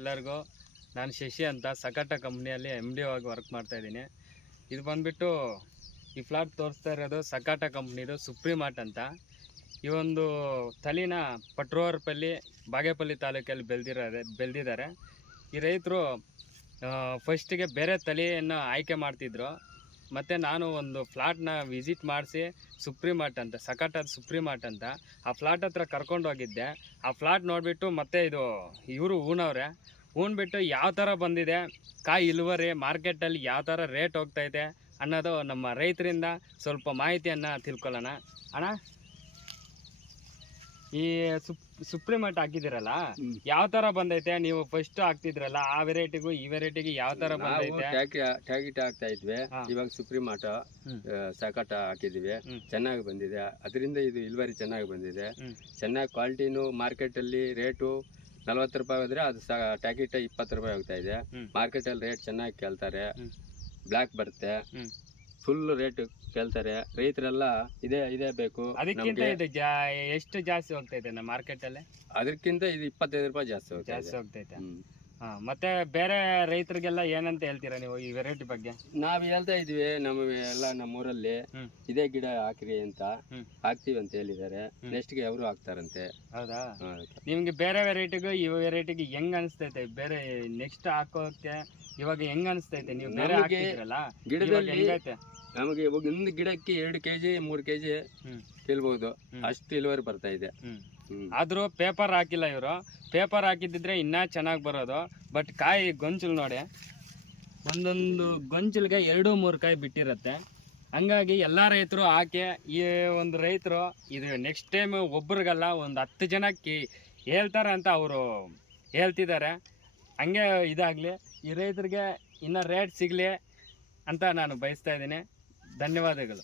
ಎಲ್ಲರಿಗೂ ನಾನು ಶಶಿ ಅಂತ ಸಕಟ ಕಂಪ್ನಿಯಲ್ಲಿ MD ಆಗಿ ವರ್ಕ್ ಮಾಡ್ತಾ ಇದ್ದೀನಿ. ಇದು ಬಂದ್ಬಿಟ್ಟು ಈ ಫ್ಲಾಟ್ ತೋರಿಸ್ತಾ ಇರೋದು ಸಕಟ ಕಂಪ್ನಿದು ಸುಪ್ರೀಮಾರ್ಟ್ ಅಂತ. ಈ ಒಂದು ತಳಿನ ಪಟ್ರೋವರಪಲ್ಲಿ ಬಾಗೇಪಲ್ಲಿ ತಾಲೂಕಲ್ಲಿ ಬೆಳೆದಿದ್ದಾರೆ. ಈ ರೈತರು ಫಸ್ಟಿಗೆ ಬೇರೆ ತಳಿಯನ್ನು ಆಯ್ಕೆ ಮಾಡ್ತಿದ್ರು. ಮತ್ತು ನಾನು ಒಂದು ಫ್ಲಾಟ್ನ ವಿಸಿಟ್ ಮಾಡಿಸಿ ಸುಪ್ರೀಮಾರ್ಟ್ ಅಂತ ಸಕಟದ ಸುಪ್ರೀಮಾರ್ಟ್ ಅಂತ ಆ ಫ್ಲಾಟ್ ಹತ್ರ ಕರ್ಕೊಂಡು ಹೋಗಿದ್ದೆ. ಆ ಫ್ಲಾಟ್ ನೋಡಿಬಿಟ್ಟು ಮತ್ತೆ ಇದು ಇವರು ಊನ್ಬಿಟ್ಟು ಯಾವ ಥರ ಬಂದಿದೆ, ಕಾಯಿ ಇಳುವರಿ ಮಾರ್ಕೆಟಲ್ಲಿ ಯಾವ ಥರ ರೇಟ್ ಹೋಗ್ತೈತೆ ಅನ್ನೋದು ನಮ್ಮ ರೈತರಿಂದ ಸ್ವಲ್ಪ ಮಾಹಿತಿಯನ್ನು ತಿಳ್ಕೊಳ್ಳೋಣ. ಅಣ್ಣ, ಈ ಸುಪ್ರೀಮಾರ್ಟ್ ಹಾಕಿದಿರಲ್ಲ, ಯಾವ ತರ ಬಂದೈತೆ? ನೀವು ಫಸ್ಟ್ ಹಾಕ್ತಿದ್ರಲ್ಲ ಆ ವೆರೈಟಿಗೂ ಈ ವೆರೈಟಿಗೆ ಯಾವ ತರ ಬಂದೈತೆ? ಟ್ಯಾಗಿಟ್ ಹಾಕ್ತಾ ಇದ್ವಿ, ಇವಾಗ ಸುಪ್ರೀಮಾರ್ಟ್ ಸಕಟ ಹಾಕಿದ್ವಿ, ಚೆನ್ನಾಗಿ ಬಂದಿದೆ. ಅದರಿಂದ ಇದು ಇಳುವರಿ ಚೆನ್ನಾಗಿ ಬಂದಿದೆ. ಚೆನ್ನಾಗಿ ಕ್ವಾಲಿಟಿನೂ ಮಾರ್ಕೆಟ್ ಅಲ್ಲಿ ರೇಟು 40 ರೂಪಾಯಿ ಹೋದ್ರೆ ಅದು ಟ್ಯಾಗಿಟ್ 20 ರೂಪಾಯಿ ಹೋಗ್ತಾ ಇದೆ. ಮಾರ್ಕೆಟ್ ಅಲ್ಲಿ ರೇಟ್ ಚೆನ್ನಾಗಿ ಕೇಳ್ತಾರೆ, ಬ್ಲಾಕ್ ಬರುತ್ತೆ, ಫುಲ್ ರೇಟ್ ಕೇಳ್ತಾರೆ. ರೈತರೆಲ್ಲ ಇದೇ ಬೇಕು. ಅದಕ್ಕಿಂತ ಇದು ಎಷ್ಟು ಜಾಸ್ತಿ ಹೋಗ್ತೈತೆ ನಮ್ಮ ಮಾರ್ಕೆಟ್ ಅಲ್ಲಿ? ಅದಕ್ಕಿಂತ ಇದು 25 ರೂಪಾಯಿ ಜಾಸ್ತಿ ಹೋಗ್ತೈತೆ. ಮತ್ತೆ ಬೇರೆ ರೈತರಿಗೆಲ್ಲ ಏನಂತ ಹೇಳ್ತೀರಾ ನೀವು ಈ ವೆರೈಟಿ ಬಗ್ಗೆ? ನಾವ್ ಹೇಳ್ತಾ ಇದ್ವಿ, ನಮ್ಮೂರಲ್ಲಿ ಇದೇ ಗಿಡ ಹಾಕ್ರಿ ಅಂತ, ಹಾಕ್ತಿವಿ ಅಂತ ಹೇಳಿದ್ದಾರೆ. ನೆಕ್ಸ್ಟ್ ಗೆ ಅವರು ಹಾಕ್ತಾರಂತೆ. ಹೌದಾ? ನಿಮ್ಗೆ ಬೇರೆ ವೆರೈಟಿಗೂ ಈ ವೆರೈಟಿಗೆ ಹೆಂಗ್ ಅನಿಸ್ತೈತೆ? ಬೇರೆ ನೆಕ್ಸ್ಟ್ ಹಾಕೋಕೆ ಇವಾಗ ಹೆಂಗ್ ಅನಿಸ್ತೈತೆ? ನೀವು ಬೇರೆ ಹಾಕಿದ್ರಲ್ಲ ಗಿಡದಲ್ಲಿ ಹೆಂಗೈತೆ? ನಮಗೆ ಇವಾಗ ಒಂದು ಗಿಡಕ್ಕೆ 2 kg 3 kg ಕೇಳ್ಬಹುದು, ಅಷ್ಟು ಇಳುವರಿ ಬರ್ತಾ ಇದೆ. ಆದ್ರೂ ಪೇಪರ್ ಹಾಕಿಲ್ಲ ಇವರು. ಪೇಪರ್ ಹಾಕಿದ್ರೆ ಇನ್ನ ಚೆನ್ನಾಗಿ ಬರೋದು. ಬಟ್ ಕಾಯಿ ಗೊಂಚಲು ನೋಡಿ, ಒಂದೊಂದು ಗೊಂಚಲ್ಗೆ 2-3 ಕಾಯಿ ಬಿಟ್ಟಿರತ್ತೆ. ಹಂಗಾಗಿ ಎಲ್ಲಾ ರೈತರು ಹಾಕಿ, ಈ ಒಂದು ರೈತರು ಇದು ನೆಕ್ಸ್ಟ್ ಟೈಮ್ ಒಬ್ರಿಗಲ್ಲ ಒಂದು 10 ಜನಕ್ಕೆ ಹೇಳ್ತಾರೆ ಅಂತ ಅವರು ಹೇಳ್ತಿದ್ದಾರೆ. ಹಂಗೆ ಇದಾಗಲಿ, ಈ ರೈತರಿಗೆ ಇನ್ನ ರೇಟ್ ಸಿಗಲಿ ಅಂತ ನಾನು ಬಯಸ್ತಾ ಇದ್ದೀನಿ. ಧನ್ಯವಾದಗಳು.